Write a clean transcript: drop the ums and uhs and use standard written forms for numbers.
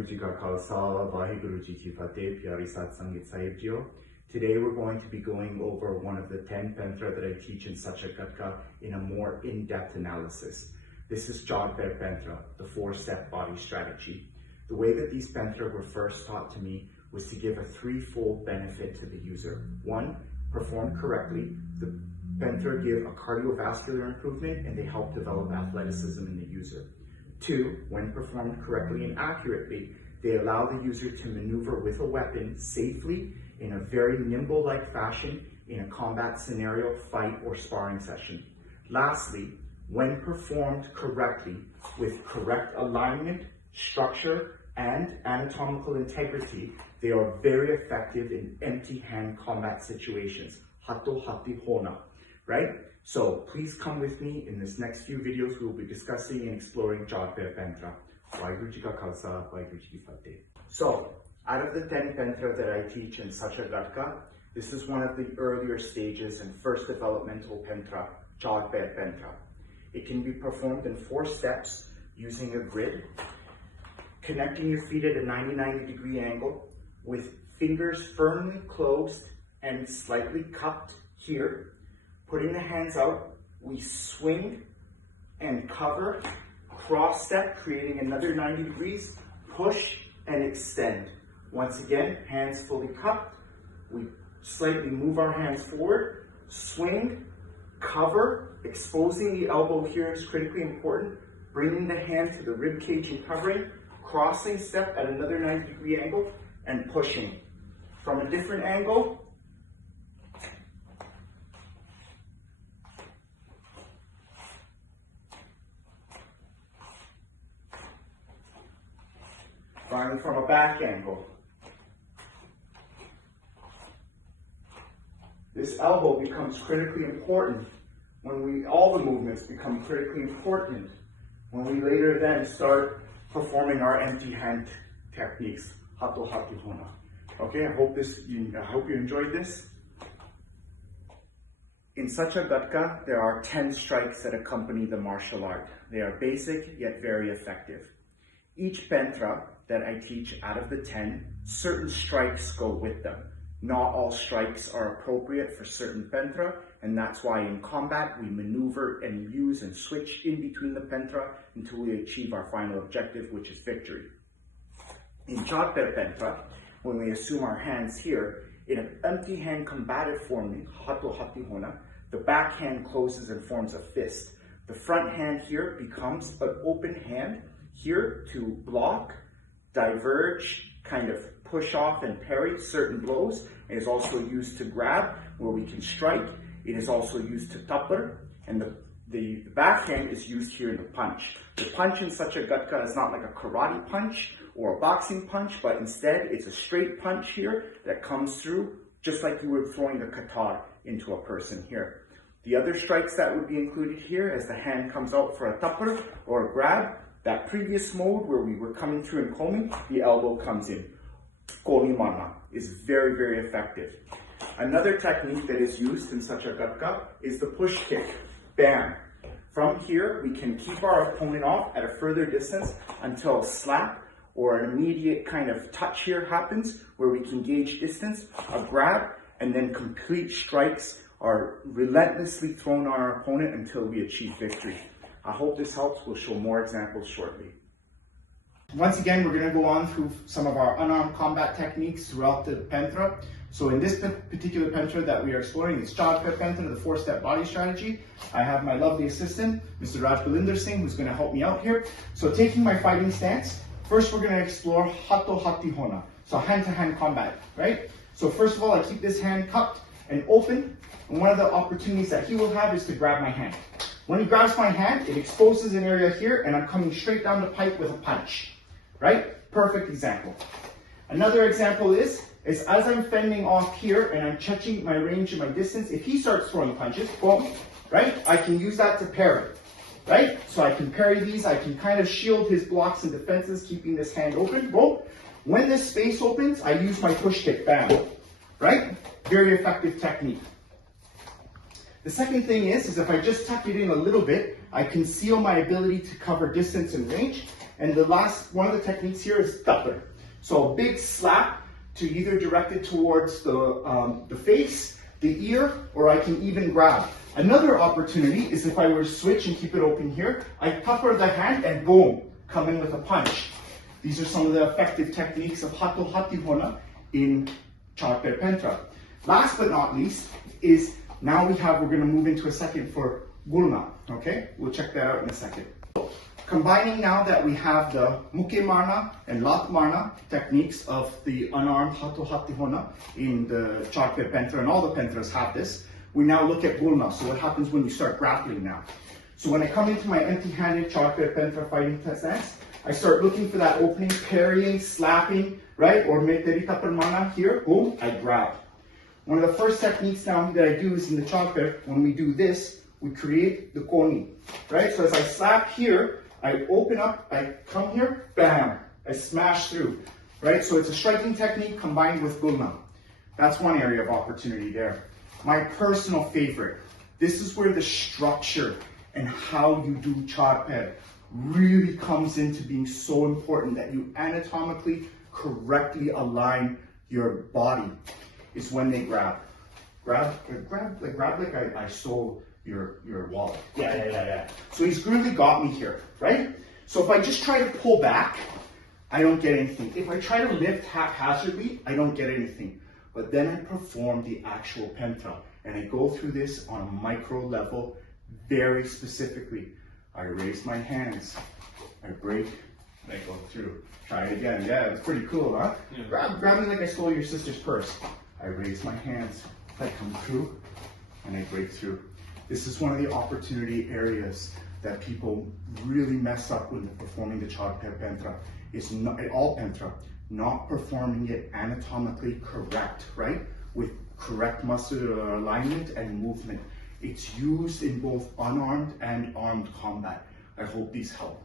Waheguru Ji Ka Khalsa, Waheguru Ji Ki Fateh, Pyari Sat Sangat Sahib Jiyo. Today we're going to be going over one of the 10 Paintra that I teach in such a Gatka in a more in-depth analysis. This is Char Paintra, the 4-step body strategy. The way that these Paintra were first taught to me was to give a threefold benefit to the user. 1, performed correctly, the Paintra give a cardiovascular improvement and they help develop athleticism in the user. 2, when performed correctly and accurately, they allow the user to maneuver with a weapon safely in a very nimble-like fashion in a combat scenario, fight, or sparring session. Lastly, when performed correctly with correct alignment, structure, and anatomical integrity, they are very effective in empty-hand combat situations. Hato hati hona, right? So please come with me in this next few videos. We will be discussing and exploring Char Paintra. Waheguru Ji Ka Khalsa, Waheguru Ji Ki Fateh. So, out of the 10 Paintra that I teach in such a Gatka, this is one of the earlier stages and first developmental Paintra, Char Paintra. It can be performed in 4 steps using a grid, connecting your feet at a 90-degree angle with fingers firmly closed and slightly cupped here. Putting the hands out, we swing and cover, cross step, creating another 90 degrees, push and extend. Once again, hands fully cupped, we slightly move our hands forward, swing, cover, exposing the elbow here is critically important, bringing the hand to the rib cage and covering, crossing step at another 90-degree angle, and pushing. From a different angle, firing from a back angle. This elbow becomes critically important when all the movements become critically important when we later then start performing our empty hand techniques. Hato hati hona. Okay, I hope you enjoyed this. In such a Gatka, there are 10 strikes that accompany the martial art. They are basic yet very effective. Each Paintra that I teach out of the 10, certain strikes go with them. Not all strikes are appropriate for certain Paintra, and that's why in combat we maneuver and use and switch in between the Paintra until we achieve our final objective, which is victory. In Char Paintra, when we assume our hands here, in an empty hand combative form, hato hati hona, the back hand closes and forms a fist. The front hand here becomes an open hand here to block, diverge, kind of push off and parry certain blows. It is also used to grab where we can strike. It is also used to tapar, and the backhand is used here to punch. The punch in such a Gatka is not like a karate punch or a boxing punch, but instead it's a straight punch here that comes through just like you were throwing a katar into a person here. The other strikes that would be included here as the hand comes out for a tapar or a grab, that previous mode where we were coming through and combing, the elbow comes in. Komi mana is very, very effective. Another technique that is used in such a Gatka is the push kick. Bam. From here, we can keep our opponent off at a further distance until a slap or an immediate kind of touch here happens where we can gauge distance, a grab, and then complete strikes are relentlessly thrown on our opponent until we achieve victory. I hope this helps. We'll show more examples shortly. Once again, we're going to go on through some of our unarmed combat techniques throughout the Paintra. So in this particular Paintra that we are exploring, it's Char Paintra, the 4-step body strategy. I have my lovely assistant, Mr. Rajgalinder Singh, who's going to help me out here. So taking my fighting stance, first we're going to explore hato hati hona. So hand-to-hand combat, right? So first of all, I keep this hand cupped and open. And one of the opportunities that he will have is to grab my hand. When he grabs my hand, it exposes an area here and I'm coming straight down the pipe with a punch, right? Perfect example. Another example is as I'm fending off here and I'm checking my range and my distance, if he starts throwing punches, boom, right? I can use that to parry, right? So I can parry these, I can kind of shield his blocks and defenses, keeping this hand open, boom. When this space opens, I use my push kick, bam, right? Very effective technique. The second thing is if I just tuck it in a little bit, I conceal my ability to cover distance and range, And the last, one of the techniques here is tapper. So a big slap to either direct it towards the face, the ear, or I can even grab. Another opportunity is if I were to switch and keep it open here, I tapper the hand and boom, come in with a punch. These are some of the effective techniques of hato hatihona in Char, Pehr, Paintra. Last but not least is now we're going to move into a second for Gulum, okay? We'll check that out in a second. Combining now that we have the muke marna and lat marna techniques of the unarmed hato hatihona in the Char, Pehr, Paintra, and all the Paintras have this, we now look at Gulum. So what happens when you start grappling now? So when I come into my empty-handed Char, Pehr, Paintra fighting stance, I start looking for that opening, parrying, slapping, right? Or meterita per mana here, boom, I grab. One of the first techniques now that I do is in the Char, Pehr, when we do this, we create the koni, right? So as I slap here, I open up, I come here, bam, I smash through, right? So it's a striking technique combined with Gulum. That's one area of opportunity there. My personal favorite, this is where the structure and how you do Char, Pehr really comes into being so important, that you anatomically correctly align your body, is when they grab. Grab like I stole your wallet. Yeah. So he's really got me here, right? So if I just try to pull back, I don't get anything. If I try to lift haphazardly, I don't get anything. But then I perform the actual Paintra, and I go through this on a micro level, very specifically. I raise my hands, I break, and I go through. Try it again. Yeah, it's pretty cool, huh? Yeah. Grab me like I stole your sister's purse. I raise my hands, I come through, and I break through. This is one of the opportunity areas that people really mess up when they're performing the Char, Pehr, Paintra. It's not at all Paintra, not performing it anatomically correct, right? With correct muscular alignment and movement. It's used in both unarmed and armed combat. I hope these help.